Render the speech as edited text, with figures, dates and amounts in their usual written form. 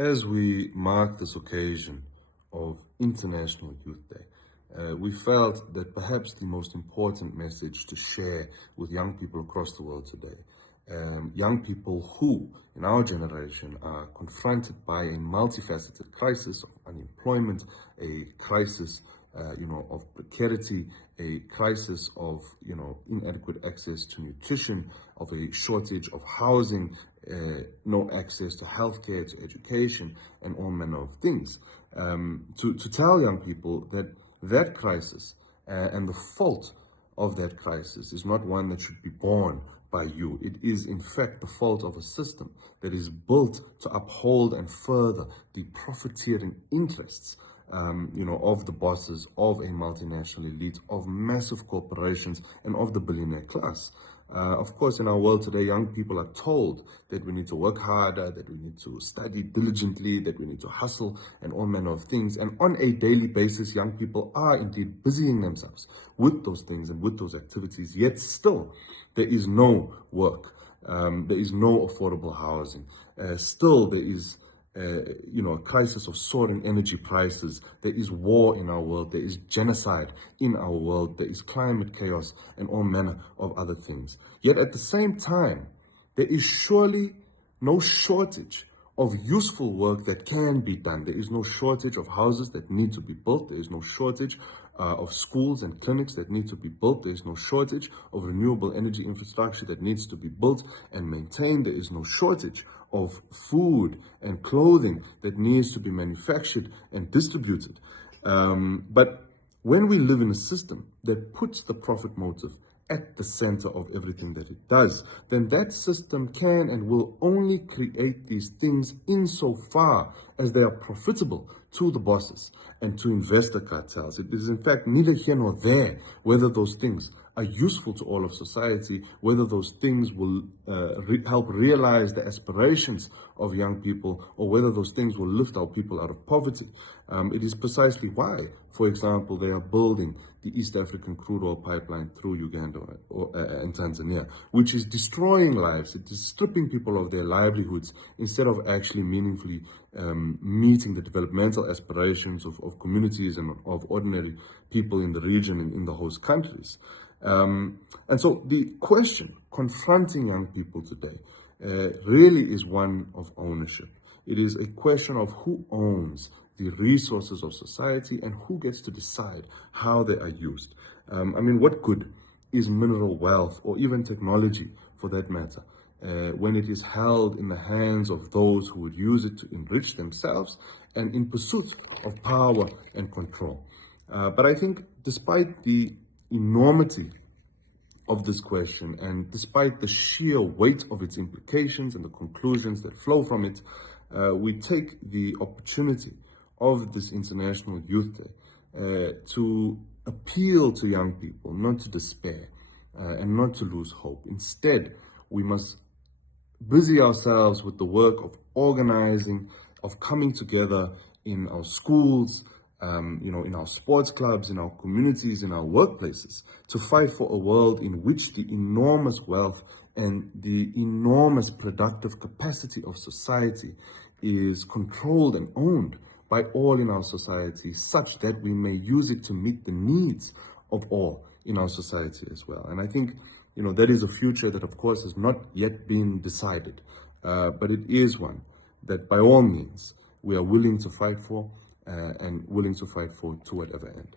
As we mark this occasion of International Youth Day, we felt that perhaps the most important message to share with young people across the world today, young people who, in our generation, are confronted by a multifaceted crisis of unemployment, a crisis of precarity, a crisis of, inadequate access to nutrition, of a shortage of housing, no access to healthcare, to education, and all manner of things. To tell young people that that crisis and the fault of that crisis is not one that should be borne by you. It is, in fact, the fault of a system that is built to uphold and further the profiteering interests of the bosses of a multinational elite, of massive corporations, and of the billionaire class. Of course, in our world today, young people are told that we need to work harder, that we need to study diligently, that we need to hustle, and all manner of things. And on a daily basis, young people are indeed busying themselves with those things and with those activities, yet still there is no work. There is no affordable housing. Still, there is a crisis of soaring energy prices. There is war in our world. There is genocide in our world. There is climate chaos and all manner of other things. Yet at the same time, there is surely no shortage of useful work that can be done. There is no shortage of houses that need to be built. There is no shortage of schools and clinics that need to be built. There is no shortage of renewable energy infrastructure that needs to be built and maintained. There is no shortage of food and clothing that needs to be manufactured and distributed. But when we live in a system that puts the profit motive at the center of everything that it does, then that system can and will only create these things insofar as they are profitable to the bosses and to investor cartels. It is in fact neither here nor there whether those things are useful to all of society, whether those things will help realize the aspirations of young people, or whether those things will lift our people out of poverty. It is precisely why, for example, they are building the East African crude oil pipeline through Uganda and Tanzania, which is destroying lives. It is stripping people of their livelihoods instead of actually meaningfully meeting the developmental aspirations of communities and of ordinary people in the region and in the host countries. And so the question confronting young people today really is one of ownership. It is a question of who owns the resources of society and who gets to decide how they are used. What good is mineral wealth or even technology for that matter when it is held in the hands of those who would use it to enrich themselves and in pursuit of power and control? But I think despite the enormity of this question, and despite the sheer weight of its implications and the conclusions that flow from it, we take the opportunity of this International Youth Day to appeal to young people not to despair and not to lose hope. Instead, we must busy ourselves with the work of organizing, of coming together in our schools, in our sports clubs, in our communities, in our workplaces, to fight for a world in which the enormous wealth and the enormous productive capacity of society is controlled and owned by all in our society, such that we may use it to meet the needs of all in our society as well. And I think, that is a future that, of course, has not yet been decided, but it is one that, by all means, we are willing to fight for and willing to fight for to whatever end.